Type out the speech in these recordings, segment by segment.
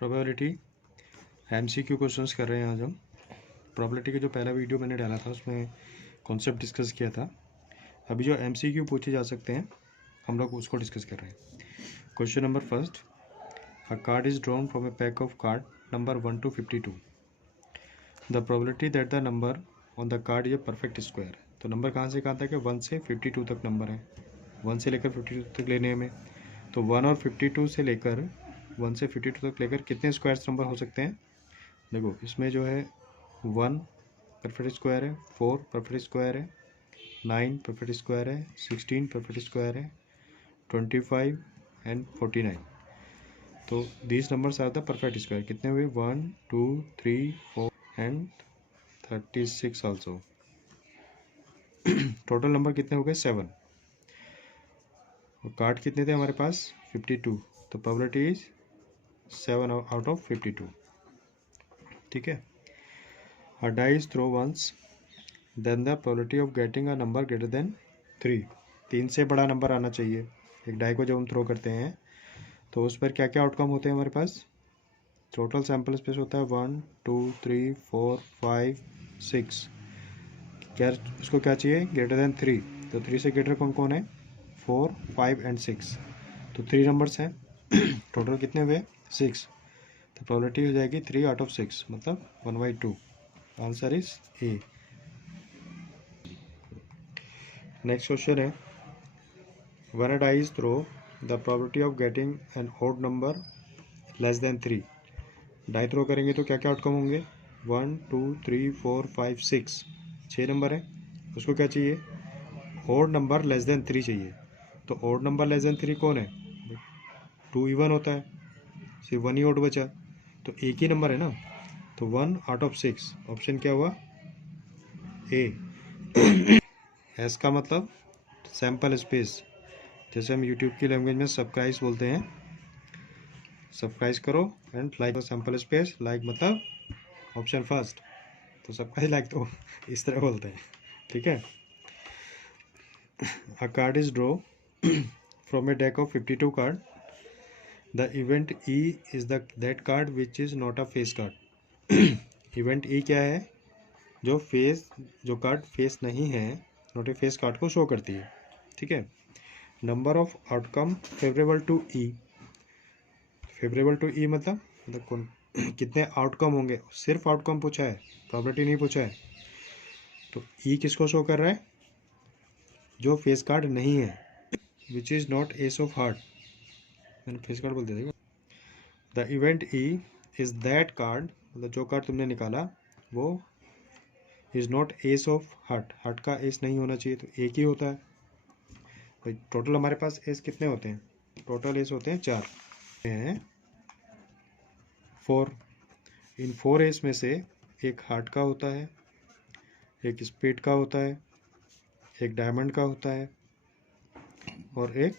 Probability MCQ questions कर रहे हैं आज हम। प्रोबेबिलिटी का जो पहला वीडियो मैंने डाला था उसमें कॉन्सेप्ट डिस्कस किया था। अभी जो एमसीक्यू पूछे जा सकते हैं हम लोग उसको डिस्कस कर रहे हैं। Question number first, a card is drawn from A pack of card number 1 to 52। The probability that the number on the card is a perfect square. तो नंबर कहाँ से कहाँ तक है? 1 से 52 तक नंबर है। 1 से लेकर 52 तक लेने में, तो 1 और 52 से लेकर 1 से 52 तक लेकर कितने स्क्वायर्स नंबर हो सकते हैं? देखो इसमें जो है 1 परफेक्ट स्क्वायर है, 4 परफेक्ट स्क्वायर है, 9 परफेक्ट स्क्वायर है, 16 परफेक्ट स्क्वायर है, 25 एंड 49। तो these numbers are the perfect square. कितने हुए? 1 2 3 4 एंड 36 ऑल्सो। टोटल नंबर कितने हो गए? 7। और कार्ड कितने थे हमारे पास? 52। तो प्रोबेबिलिटी इज 7 आउट ऑफ 52। ठीक है। A die is thrown once, then the probability of getting a number greater than 3। 3 से बड़ा नंबर आना चाहिए। एक डाई को जब हम थ्रो करते हैं तो उस पर क्या क्या आउटकम होते हैं हमारे पास? टोटल सैम्पल स्पेस होता है 1 2 3 4 5 6। क्या उसको क्या चाहिए? Greater than 3। तो 3 से ग्रेटर कौन कौन है? 4 5 एंड 6। तो 3 नंबर्स हैं। टोटल कितने हुए? 6। तो प्रोबेबिलिटी हो जाएगी 3 आउट ऑफ 6, मतलब 1/2। Answer is A. Next question है, one a die is throw the probability of getting an odd number less than 3। Die throw करेंगे तो क्या क्या आउटकम होंगे? 1 2 3 4 5 6। 6 नंबर है। उसको क्या चाहिए? ऑड नंबर लेस देन 3 चाहिए। तो ऑड नंबर लेस देन 3 कौन है? 2 इवन होता है, सिर्फ 1 ही ऑड बचा, तो एक ही नंबर है ना। तो 1 आउट ऑफ 6। ऑप्शन क्या हुआ? ए। एस का मतलब सैम्पल स्पेस, जैसे हम यूट्यूब की लैंग्वेज में सब्सक्राइब बोलते हैं। सब्सक्राइब करो and like sample space. Like मतलब ऑप्शन फर्स्ट, तो सब्सक्राइब लाइक तो इस तरह बोलते हैं। ठीक है। A card is draw from a deck of 52 card. The event E is the that card which is not a face card. Event E क्या है? जो कार्ड फेस नहीं है, नॉट ए फेस कार्ड को शो करती है। ठीक है। Number of outcome favourable to E. Favourable to ई मतलब कौन कितने आउटकम होंगे? सिर्फ आउटकम पूछा है, प्रोबेबिलिटी नहीं पूछा है। तो ई किसको शो कर रहा है? जो फेस कार्ड नहीं है, विच is not S of heart. मैंने फेस कार्ड बोल दिया। The event E is that card, मतलब जो कार्ड तुमने निकाला वो is not S of heart. Heart का एस नहीं होना चाहिए, तो एक ही होता है भाई। टोटल हमारे पास एस कितने होते हैं? टोटल एस होते हैं 4 हैं, 4। इन 4 एस में से एक हार्ट का होता है, एक स्पेड का होता है, एक डायमंड का होता है और एक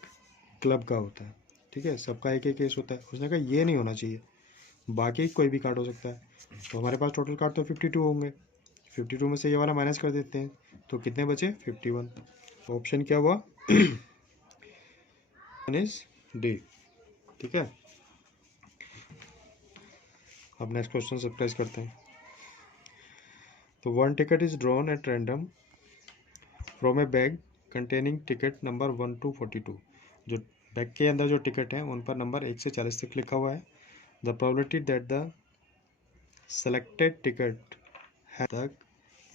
क्लब का होता है। ठीक है। सबका एक एक केस होता है। उसने कहा ये नहीं होना चाहिए, बाकी कोई भी कार्ड हो सकता है। तो हमारे पास टोटल कार्ड तो 52 होंगे। 52 में से ये वाला माइनस कर देते हैं, तो कितने बचे? 51। ऑप्शन क्या हुआ? Is D. ठीक है। अब नेक्स्ट क्वेश्चन सरप्राइज करते हैं। तो 1 ticket is drawn at random from A bag containing ticket number 1 to 42। जो बैग के अंदर जो टिकट है उन पर नंबर 1 से 40 तक लिखा हुआ है। The probability that the selected ticket है तक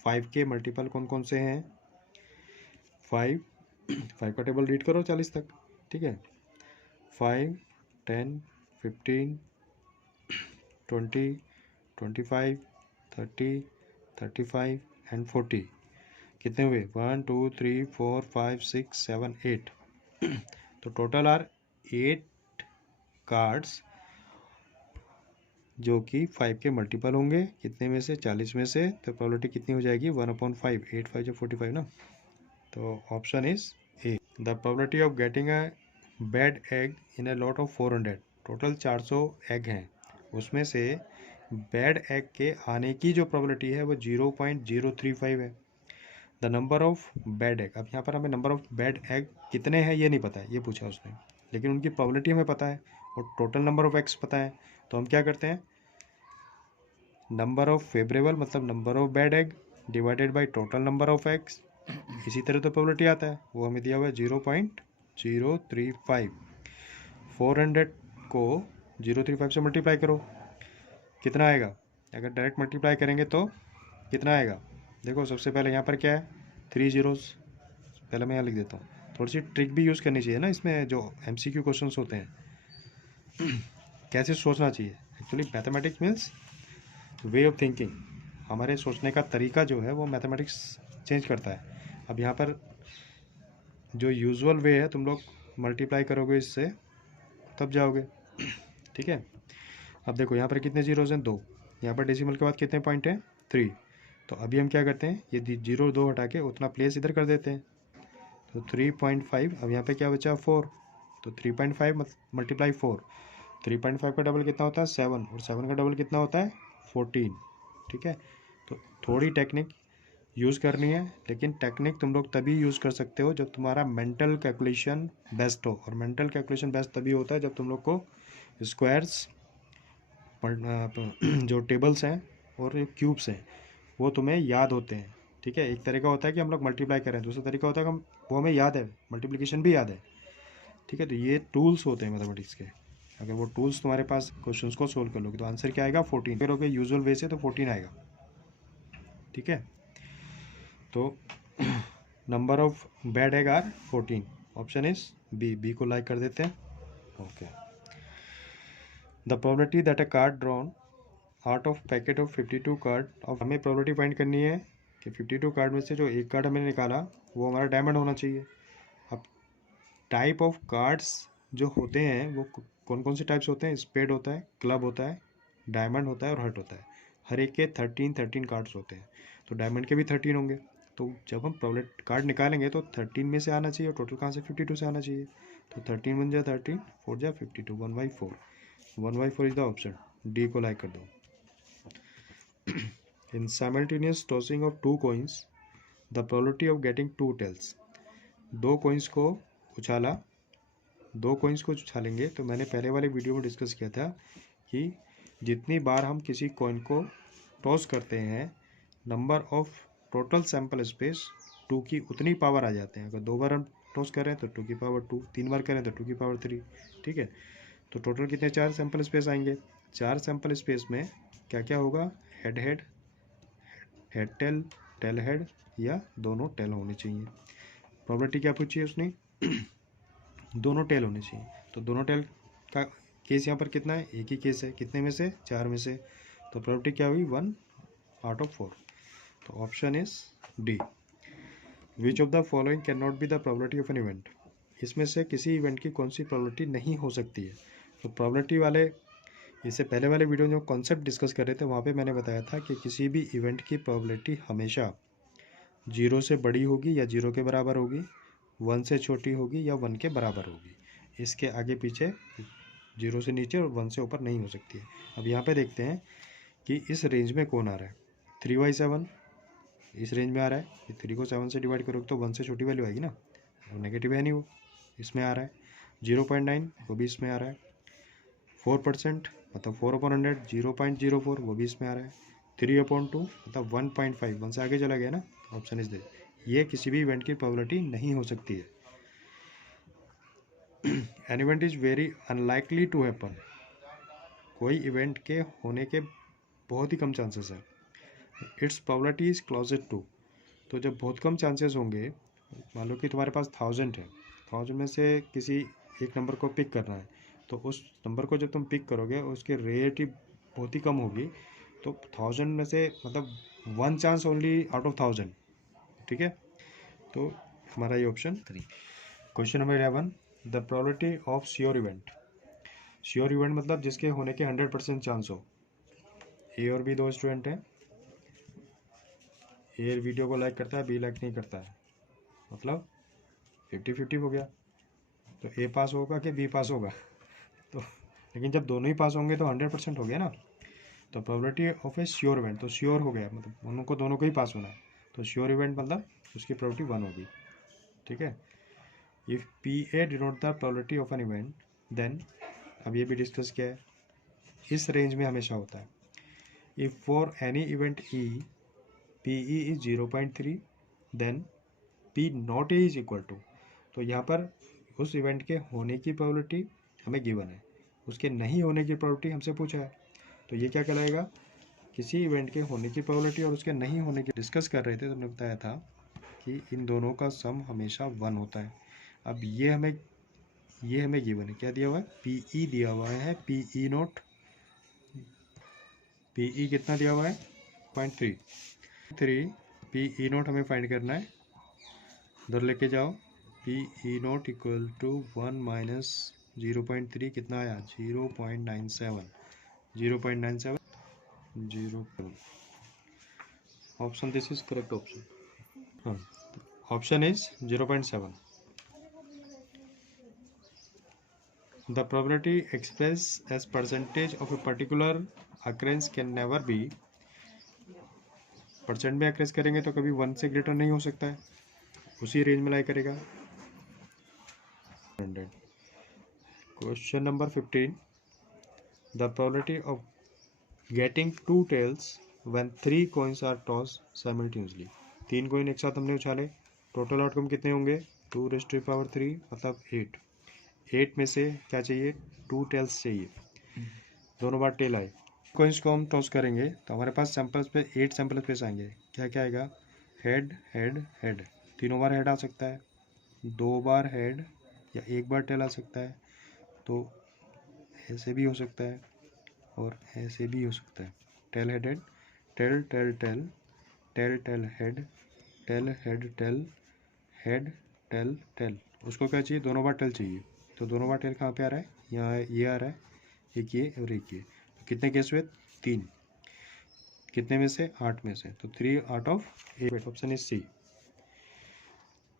5 के मल्टीपल कौन कौन से हैं? 5 का टेबल रीड करो 40 तक। ठीक है। 5 10 15 20 25 30 35 एंड 40। कितने हुए? 1 2 3 4 5 6 7 8। तो टोटल आर 8 कार्ड्स जो कि 5 के मल्टीपल होंगे। कितने में से? 40 में से। तो प्रोबेबिलिटी कितनी हो जाएगी? 1/5। 8 5 45 ना। तो option is a. The probability of getting a bad egg in a lot of 400। Total 400 egg हैं, उसमें से बैड एग के आने की जो प्रोबेबिलिटी है वो 0.035 है। The number of bad egg, अब यहाँ पर हमें नंबर ऑफ बैड एग कितने हैं ये नहीं पता है, ये पूछा उसने, लेकिन उनकी प्रोबेबिलिटी हमें पता है और टोटल नंबर ऑफ एग्स पता है। तो हम क्या करते हैं, नंबर ऑफ फेवरेबल मतलब number of bad egg divided by total number of eggs. इसी तरह तो प्रोबेबिलिटी आता है, वो हमें दिया हुआ है 0.035। 400 को 035 से मल्टीप्लाई करो, कितना आएगा? अगर डायरेक्ट मल्टीप्लाई करेंगे तो कितना आएगा? देखो सबसे पहले यहाँ पर क्या है, 3 जीरोस, पहले मैं यहाँ लिख देता हूँ। थोड़ी सी ट्रिक भी यूज़ करनी चाहिए ना इसमें, जो MCQ क्वेश्चंस होते हैं कैसे सोचना चाहिए। Actually mathematics means way of thinking, हमारे सोचने का तरीका जो है वो मैथमेटिक्स चेंज करता है। अब यहाँ पर जो यूजुअल वे है, तुम लोग मल्टीप्लाई करोगे इससे तब जाओगे, ठीक है। अब देखो यहाँ पर कितने जीरोज हैं, 2। यहाँ पर डेसिमल के बाद कितने पॉइंट हैं, 3। तो अभी हम क्या करते हैं, ये 0 2 हटा के उतना प्लेस इधर कर देते हैं, तो 3.5। अब यहाँ पे क्या बचा, 4। तो 3.5 मल्टीप्लाई 4, 3.5 का डबल कितना होता है, 7, और 7 का डबल कितना होता है, 14, ठीक है। तो थोड़ी टेक्निक यूज़ करनी है, लेकिन टेक्निक तुम लोग तभी यूज़ कर सकते हो जब तुम्हारा मेंटल कैलकुलेशन बेस्ट हो, और मेंटल कैलकुलेशन बेस्ट तभी होता है जब तुम लोग को स्क्वायर्स जो टेबल्स हैं और क्यूब्स हैं वो तुम्हें याद होते हैं, ठीक है। एक तरीका होता है कि हम लोग मल्टीप्लाई करें, दूसरा तरीका होता है कि वो हमें याद है, मल्टीप्लिकेशन भी याद है, ठीक है। तो ये टूल्स होते हैं मैथमेटिक्स के, अगर वो टूल्स तुम्हारे पास क्वेश्चंस को सोल्व कर लोगे तो आंसर क्या आएगा, 14। फिर ओके यूजुअल वे से तो 14 आएगा, ठीक है। तो number of bad egg are 14, option is B को लाइक कर देते हैं, okay. The probability that a card drawn out of packet of 52 card, अब हमें प्रोबेबिलिटी फाइंड करनी है कि 52 कार्ड में से जो एक कार्ड हमने निकाला वो हमारा डायमंड होना चाहिए। अब टाइप ऑफ कार्ड्स जो होते हैं वो कौन कौन से टाइप्स होते हैं, स्पेड होता है, क्लब होता है, डायमंड होता है और हर्ट होता है। हर एक के 13 कार्ड्स होते हैं, तो डायमंड के भी 13 होंगे। तो जब हम प्रोबेबिलिटी कार्ड निकालेंगे तो 13 में से आना चाहिए, और टोटल कहाँ से, 52 से आना चाहिए। तो 13 1 जा 13, 4 जा 52, 1/4, 1/4 इज द ऑप्शन, डी को लाइक कर दो। In simultaneous tossing of two coins, the probability of getting two tails, दो कोइंस को उछाला, दो कोइंस को उछालेंगे, तो मैंने पहले वाले वीडियो में डिस्कस किया था कि जितनी बार हम किसी कॉइन को टॉस करते हैं, number of total sample space 2 की उतनी पावर आ जाते हैं। अगर 2 बार हम टॉस करें तो 2 की पावर 2, 3 बार करें तो 2 की पावर 3, ठीक है। तो टोटल कितने, 4 सैम्पल स्पेस आएंगे। 4 सैम्पल स्पेस में क्या क्या होगा, head head, head tail, tail head, या दोनों टेल होने चाहिए। प्रोबेबिलिटी क्या पूछी है उसने, दोनों टेल होने चाहिए। तो दोनों टेल का केस यहाँ पर कितना है, एक ही केस है, कितने में से, 4 में से। तो प्रोबेबिलिटी क्या हुई, 1/4। तो option is D. Which of the following can not be the probability of an event, इसमें से किसी इवेंट की कौन सी प्रोबेबिलिटी नहीं हो सकती है। तो प्रोबेबिलिटी वाले, इससे पहले वाले वीडियो जो कॉन्सेप्ट डिस्कस कर रहे थे वहाँ पे मैंने बताया था कि किसी भी इवेंट की प्रोबेबिलिटी हमेशा 0 से बड़ी होगी या 0 के बराबर होगी, 1 से छोटी होगी या 1 के बराबर होगी। इसके आगे पीछे 0 से नीचे और 1 से ऊपर नहीं हो सकती है। अब यहाँ पे देखते हैं कि इस रेंज में कौन आ रहा है। 3/7 इस रेंज में आ रहा है, 3 को 7 से डिवाइड करोगे तो 1 से छोटी वैल्यू आएगी ना, नेगेटिव है नहीं, वो इसमें आ रहा है। 0.9 वो भी इसमें आ रहा है। 4% मतलब 4/100 0.04 वो भी इसमें आ रहा है। 3/2 मतलब 1.5 1 से आगे चला गया ना, ऑप्शन इज दे। ये किसी भी इवेंट की प्रोबेबिलिटी नहीं हो सकती है। An event is very unlikely to happen, कोई इवेंट के होने के बहुत ही कम चांसेस है। Its probability is closest to, तो जब बहुत कम चांसेस होंगे, मान लो कि तुम्हारे पास 1000 है, 1000 में से किसी एक नंबर को पिक करना है, तो उस नंबर को जब तुम पिक करोगे उसकी रेट ही बहुत ही कम होगी। तो 1000 में से मतलब 1 चांस ओनली आउट ऑफ 1000, ठीक है। तो हमारा ये option 3। Question number 11, the probability of sure event, sure event मतलब जिसके होने के 100% चांस हो। ए और बी दो स्टूडेंट हैं, ए वीडियो को लाइक करता है, बी लाइक नहीं करता है, मतलब 50-50 हो गया। तो ए पास होगा कि बी पास होगा, तो लेकिन जब दोनों ही पास होंगे तो 100% हो गया ना। तो probability of A sure event, तो श्योर हो गया मतलब उनको दोनों को ही पास होना है, तो श्योर इवेंट मतलब उसकी प्रोबेबिलिटी 1 होगी, ठीक है। If P A denote the probability of an event then, अब ये भी डिस्कस किया है, इस रेंज में हमेशा होता है। If for any event E P E is 0.3 then P not A is equal to, तो यहाँ पर उस इवेंट के होने की प्रोबेबिलिटी हमें गिवन है, उसके नहीं होने की प्रोबेबिलिटी हमसे पूछा है। तो ये क्या कहलाएगा, किसी इवेंट के होने की प्रोबेबिलिटी और उसके नहीं होने की डिस्कस कर रहे थे, तो हमने बताया था कि इन दोनों का सम हमेशा 1 होता है। अब ये हमें गिवन है, क्या दिया हुआ है, पी ई दिया हुआ है, P E not, P E कितना दिया हुआ है 0.3 पी ई नॉट हमें फाइंड करना है, उधर लेके जाओ। P E not equal to 1 minus 0.3 कितना आया 0.97, 0.97 0. Option this is correct option, हाँ option is 0.7. The probability expressed as percentage of a particular occurrence can never be, percent में एक्सप्रेस करेंगे तो कभी 1 से ग्रेटर नहीं हो सकता है, उसी रेंज में लाई करेगा। Question number 15, the probability of getting 2 tails when 3 coins are tossed simultaneously, 3 coin एक साथ हमने उछाले, टोटल आउटकम कितने होंगे 2⁻³ मतलब 8 में से क्या चाहिए 2 tails चाहिए, दोनों बार टेल आए, कोइंस को हम टॉस करेंगे तो हमारे पास सैंपल्स पे 8 सैंपल स्पेस आएंगे, क्या क्या आएगा हेड हेड हेड, तीनों बार हेड आ सकता है, 2 बार हेड या 1 बार टेल आ सकता है, तो ऐसे भी हो सकता है और ऐसे भी हो सकता है, tail head head, tail tail tail, tail tail head, tail head tail, head tail tail, उसको क्या चाहिए दोनों बार टेल चाहिए, तो दोनों बार टेल कहाँ पे आ रहा है, यहाँ ये आ रहा है, एक ये और एक ये, तो कितने केस हुए 3, कितने में से 8 में से, तो 3 out of 8, option is C.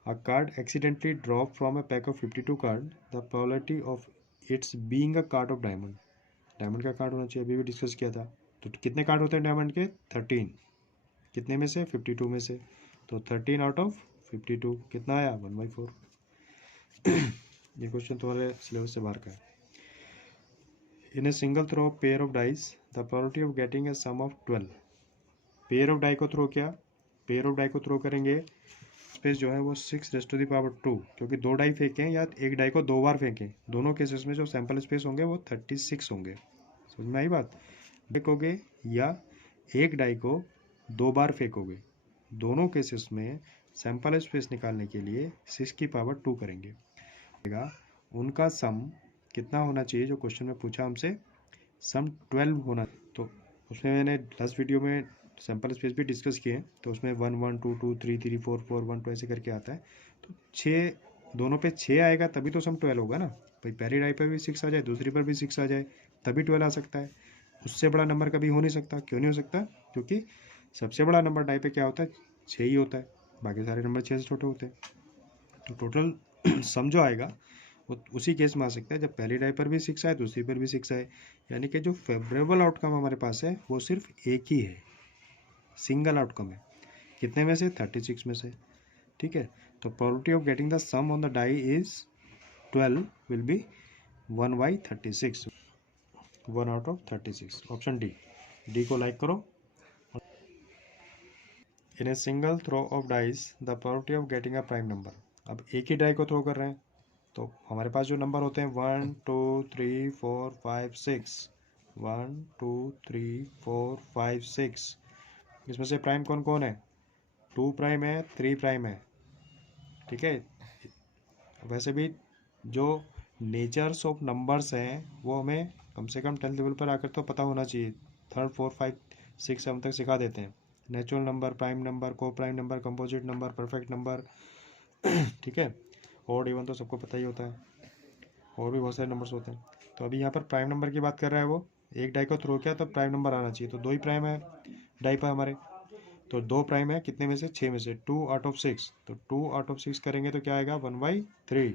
A card accidentally dropped from a pack of 52 card, the probability of its being a card of diamond, diamond का कार्ड होना चाहिए, अभी भी डिस्कस किया था, तो कितने कार्ड होते हैं डायमंड के 13, कितने में से 52 में से, तो 13 आउट ऑफ 52 कितना आया 1/4। ये क्वेश्चन तुम्हारे सिलेबस से बाहर का है। In a single throw pair of dice the probability of getting a sum of 12, pair of die को थ्रो किया, पेयर ऑफ डाई को थ्रो करेंगे, स्पेस जो है वो 6⁻², क्योंकि 2 डाई फेंकें या एक डाई को 2 बार फेंकें, दोनों केसेस में जो सैंपल स्पेस होंगे वो 36 होंगे, समझ में आई बात, फेंकोगे या एक डाई को 2 बार फेंकोगे, दोनों केसेस में सैंपल स्पेस निकालने के लिए 6⁻² करेंगे, उनका सम कितना होना चाहिए, जो क्वेश्चन में पूछा हमसे सम 12 होना, तो उसमें मैंने लास्ट वीडियो में सैंपल स्पेस भी डिस्कस किए, तो उसमें 1 1 2 2 3 3 4 4 1 2 ऐसे करके आता है, तो 6 दोनों पे 6 आएगा तभी तो सम 12 होगा ना भाई, पहली डाई पर भी 6 आ जाए, दूसरी पर भी 6 आ जाए तभी 12 आ सकता है, उससे बड़ा नंबर कभी हो नहीं सकता, क्यों नहीं हो सकता, क्योंकि सबसे बड़ा नंबर डाई पे क्या होता है 6 ही होता है, बाकी सारे नंबर 6 से छोटे होते हैं, तो टोटल सम जो आएगा वो उसी केस में आ सकता है जब पहली डाई पर भी 6 आए, दूसरी पर भी 6 आए, यानी कि जो फेवरेबल आउटकम हमारे पास है वो सिर्फ एक ही है, सिंगल आउटकम है, कितने में से 36 में से, ठीक है, तो probability of getting the sum on the die is 12 will be 1/36, 1 out of 36, option D, D को लाइक करो। In a single throw of dice the probability of getting a prime number, अब एक ही डाई को throw कर रहे हैं तो हमारे पास जो नंबर होते हैं 1 2 3 4 5 6, 1 2 3 4 5 6, इसमें से प्राइम कौन कौन है, 2 प्राइम है, 3 प्राइम है, ठीक है, वैसे भी जो नेचर्स ऑफ नंबर्स हैं वो हमें कम से कम 10th लेवल पर आकर तो पता होना चाहिए, 3rd 4th 5 6 7 तक सिखा देते हैं, नेचुरल नंबर, प्राइम नंबर, को prime number, composite number, perfect number, ठीक है, ऑड इवन तो सबको पता ही होता है, और भी बहुत सारे नंबर्स होते हैं, तो अभी यहाँ पर प्राइम नंबर की बात कर रहा है वो, एक डाई को थ्रो किया तो प्राइम नंबर आना चाहिए, तो 2 ही प्राइम है डाई पर हमारे, तो 2 प्राइम है कितने में से 6 में से, 2 आउट ऑफ 6, तो 2 आउट ऑफ 6 करेंगे तो क्या आएगा 1/3,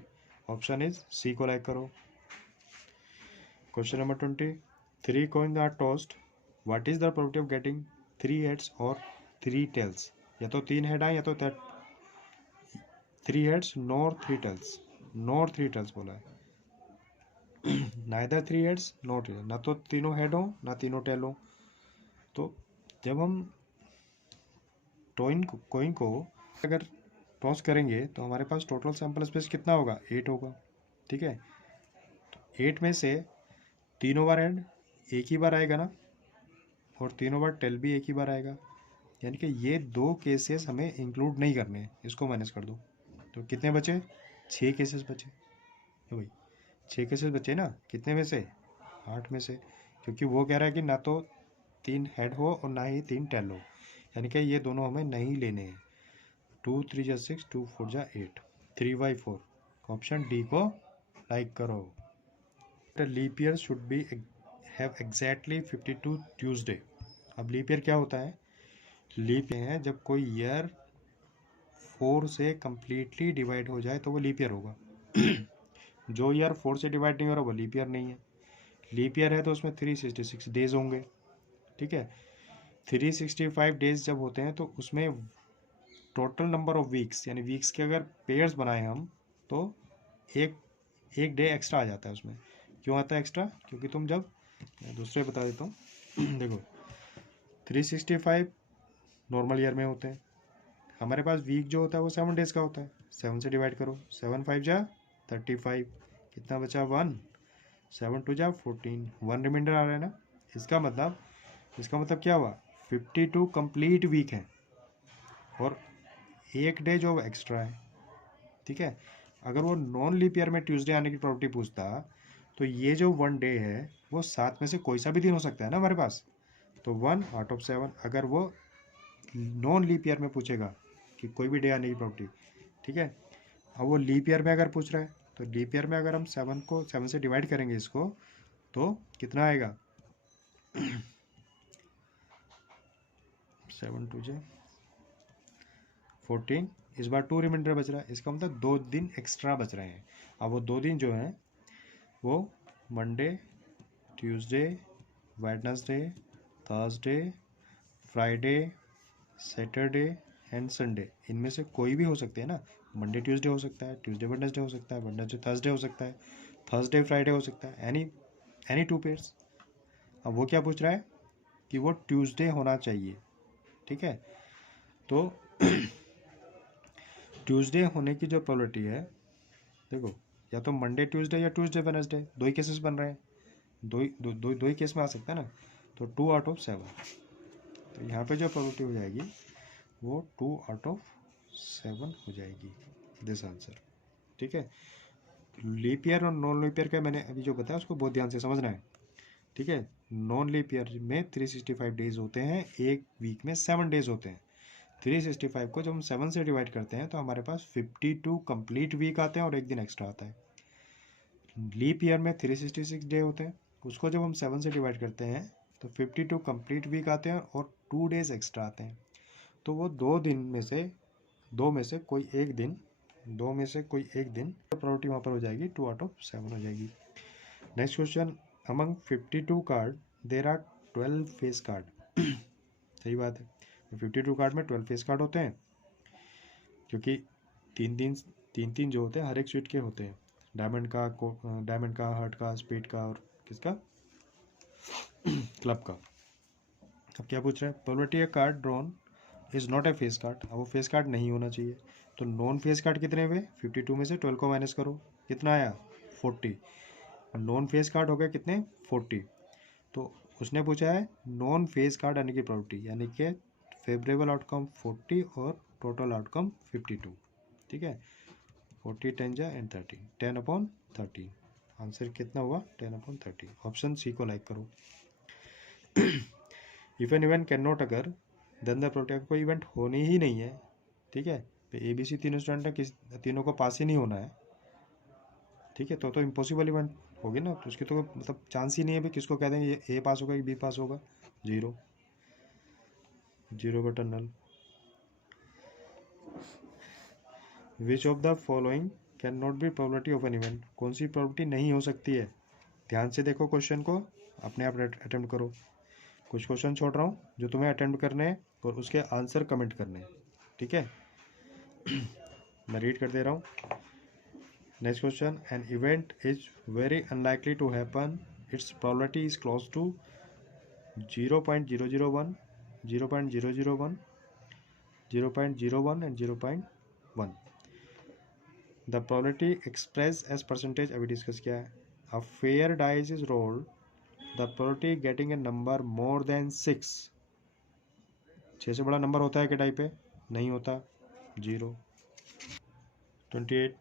ऑप्शन इज सी को लाइक करो। Question number 20, 3 coins are tossed, what is the probability of getting 3 heads और 3 tails, या तो 3 हेड आए या तो 3 heads nor 3 tails, nor 3 tails बोला है, नाइदर थ्री हेड्स नॉट, ना तो तीनों हेड हो ना तीनों टेल हो। तो जब हम कोइन को अगर टॉस करेंगे तो हमारे पास टोटल सैंपल स्पेस कितना होगा, 8 होगा। ठीक है, 8 में से तीनों बार हेड एक ही बार आएगा ना, और तीनों बार टेल भी एक ही बार आएगा, यानी कि ये दो केसेस हमें इंक्लूड नहीं करने हैं, इसको माइनस कर दो। तो कितने बचे, 6 केसेस बचे। तो भाई 6 केसेस बचे ना, कितने में से, 8 में से, क्योंकि वो कह रहा है कि ना तो 3 हेड हो और ना ही 3 टेल हो, यानी कि ये दोनों हमें नहीं लेने हैं। 2 3 जा 6, 2 4 जा 8, 3/4। ऑप्शन डी को लाइक करो। The leap year should be have exactly 52 Tuesday. अब लीप ईयर क्या होता है, लीप ईयर है जब कोई ईयर 4 से कम्प्लीटली डिवाइड हो जाए तो वो लीप ईयर होगा। जो ईयर 4 से डिवाइड नहीं हो रहा वो लीप ईयर नहीं है। लीप ईयर है तो उसमें 366 डेज होंगे। ठीक है, 365 डेज जब होते हैं तो उसमें टोटल नंबर ऑफ वीक्स, यानी वीक्स के अगर पेयर्स बनाए हम तो एक एक डे एक्स्ट्रा आ जाता है उसमें। क्यों आता है एक्स्ट्रा, क्योंकि तुम जब, मैं दूसरे बता देता हूँ देखो 365 नॉर्मल ईयर में होते हैं, हमारे पास वीक जो होता है वो 7 डेज का होता है। 7 से डिवाइड करो, 7 5 जा 35, कितना बचा 1, 7 2 जा 14, 1 रिमाइंडर आ रहा है ना। इसका मतलब क्या हुआ, 52 कंप्लीट वीक है और एक डे जो एक्स्ट्रा है। ठीक है, अगर वो नॉन लीप ईयर में ट्यूसडे आने की प्रॉपर्टी पूछता तो ये जो 1 डे है वो 7 में से कोई सा भी दिन हो सकता है ना हमारे पास, तो 1 आउट ऑफ 7। अगर वो नॉन लीप ईयर में पूछेगा कि कोई भी डे आने की प्रॉपर्टी, ठीक है, अब वो लीप ईयर में अगर पूछ रहा है तो लीप ईयर में अगर हम 7 से डिवाइड करेंगे इसको तो कितना आएगा 7 2 जा 14, इस बार 2 रिमाइंडर बच रहा है, इसका मतलब 2 दिन एक्स्ट्रा बच रहे हैं। अब वो 2 दिन जो हैं वो Monday, Tuesday, Wednesday, Thursday, Friday, Saturday and Sunday, इनमें से कोई भी हो सकते हैं ना। मंडे ट्यूसडे हो सकता है, ट्यूसडे वेडनेसडे हो सकता है, वेडनेसडे थर्सडे हो सकता है, थर्सडे फ्राइडे हो सकता है, एनी 2 पेयर्स। अब वो क्या पूछ रहा है कि वो ट्यूसडे होना चाहिए। ठीक है, तो ट्यूसडे होने की जो प्रोबेबिलिटी है, देखो या तो मंडे ट्यूसडे या ट्यूसडे वेडनेसडे, दो ही केसेस बन रहे हैं, दो ही केस में आ सकता है ना, तो 2 आउट ऑफ 7। तो यहाँ पे जो प्रोबेबिलिटी हो जाएगी वो 2 आउट ऑफ 7 हो जाएगी, दिस आंसर। ठीक है, लीप ईयर और नॉन लीप ईयर का मैंने अभी जो बताया उसको बहुत ध्यान से समझना है। ठीक है, नॉन लीप ईयर में 365 डेज होते हैं, एक वीक में 7 डेज होते हैं। 365 को जब हम 7 से डिवाइड करते हैं तो हमारे पास 52 कंप्लीट वीक आते हैं और एक दिन एक्स्ट्रा आता है। लीप ईयर में 366 डे होते हैं, उसको जब हम 7 से डिवाइड करते हैं तो 52 कंप्लीट वीक आते हैं और 2 डेज एक्स्ट्रा आते हैं। तो वो दो में से कोई एक दिन प्रोबेबिलिटी वहाँ पर हो जाएगी 2 आउट ऑफ 7 हो जाएगी। Next question, among 52 card there are 12 face card. सही बात है, 52 कार्ड में 12 फेस कार्ड होते हैं, क्योंकि तीन तीन जो होते हैं हर एक स्वीट के होते हैं, डायमंड का, हार्ट का, स्पीड का और किसका क्लब का। अब क्या पूछ रहा है, probability A card drawn is not a face card. अब वो फेस कार्ड नहीं होना चाहिए, तो नॉन फेस कार्ड कितने हुए, 52 में से 12 को माइनस करो, कितना आया 40। नॉन फेस कार्ड हो गए कितने 40। तो उसने पूछा है नॉन फेस कार्ड आने की प्रोबेबिलिटी, यानी कि फेवरेबल आउटकम 40 और टोटल आउटकम 52। ठीक है, 40 10 जा एंड 30, 10/13। आंसर कितना हुआ 10/13। ऑप्शन सी को लाइक करो। If an event can not अगर देन द प्रोडक्ट, कोई इवेंट होनी ही नहीं है। ठीक है, तो ABC तीनों स्टूडेंट है, तीनों को पास ही नहीं होना है। ठीक है, तो इम्पॉसिबल इवेंट होगी ना, तो उसकी तो मतलब चांस ही नहीं है भाई, किसको कह देंगे ये A पास होगा कि B पास होगा, 0 बटन नल। Which of the following can not be probability of an event, कौन सी प्रोबेबिलिटी नहीं हो सकती है। ध्यान से देखो क्वेश्चन को, अपने आप अटेम्प्ट करो। कुछ क्वेश्चन छोड़ रहा हूँ जो तुम्हें अटेम्प्ट करने हैं और उसके आंसर कमेंट करने हैं। ठीक है, मैं रीड कर दे रहा हूँ। Next question, an event is very unlikely to happen, its probability is close to 0.001, 0.001, 0.01 and 0.1. The probability express as percentage अभी डिस्कस किया है. A fair dice is rolled, the probability getting a number more than 6. 6 से बड़ा number होता है क्या die पे? नहीं होता, 0. 28,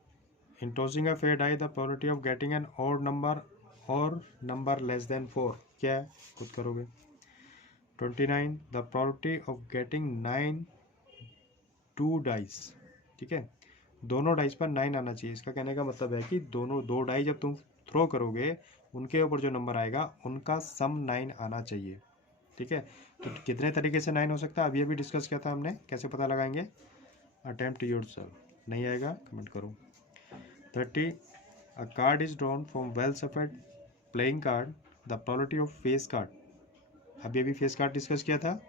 in tossing a fair die the probability of getting an odd number और नंबर लेस देन 4 क्या है? खुद करोगे. 29, the probability of getting 9 2 dice. ठीक है, दोनों डाइस पर 9 आना चाहिए. इसका कहने का मतलब है कि दोनों 2 डाई जब तुम थ्रो करोगे उनके ऊपर जो नंबर आएगा उनका सम 9 आना चाहिए. ठीक है, तो कितने तरीके से 9 हो सकता है अभी अभी डिस्कस किया था हमने. कैसे पता लगाएंगे? Attempt yourself. नहीं आएगा कमेंट करो. 30, a card is drawn from well shuffled playing card, the probability of face card. अभी अभी फेस कार्ड डिस्कस किया था.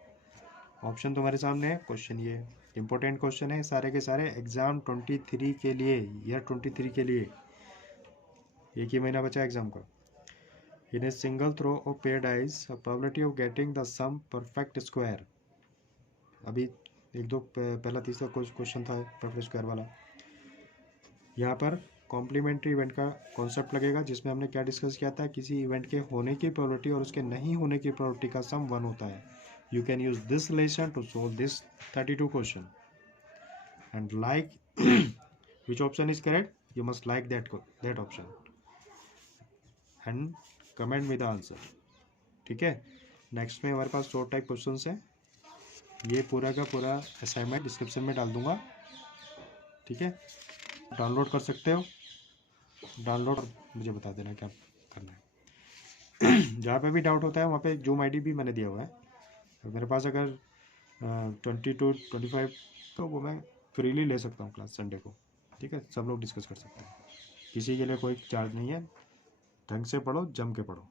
ऑप्शन तुम्हारे सामने है. क्वेश्चन ये इंपॉर्टेंट क्वेश्चन है सारे के सारे एग्जाम 23 के लिए, ईयर 23 के लिए. एक ही महीना बचा एग्जाम का. In a single throw of pair dice probability of getting the sum perfect square. अभी एक दो पहला तीसरा क्वेश्चन था परफेक्ट स्क्वायर वाला. यहाँ पर कॉम्प्लीमेंट्री इवेंट का कॉन्सेप्ट लगेगा जिसमें हमने क्या डिस्कस किया था, किसी इवेंट के होने की प्रोबेबिलिटी और उसके नहीं होने की प्रोबेबिलिटी का सम 1 होता है. You can use this lesson to solve this 32 question. And like which option is correct? You must like that option and comment with the answer. ठीक है, नेक्स्ट में हमारे पास शॉर्ट टाइप क्वेश्चंस हैं. ये पूरा का पूरा असाइनमेंट डिस्क्रिप्शन में डाल दूंगा. ठीक है, डाउनलोड कर सकते हो. डाउनलोड मुझे बता देना क्या करना है. जहाँ पे भी डाउट होता है वहाँ पे जूम आईडी भी मैंने दिया हुआ है. मेरे पास अगर 22-25 तो वो मैं फ्रीली ले सकता हूँ क्लास संडे को. ठीक है, सब लोग डिस्कस कर सकते हैं. किसी के लिए कोई चार्ज नहीं है. ढंग से पढ़ो, जम के पढ़ो.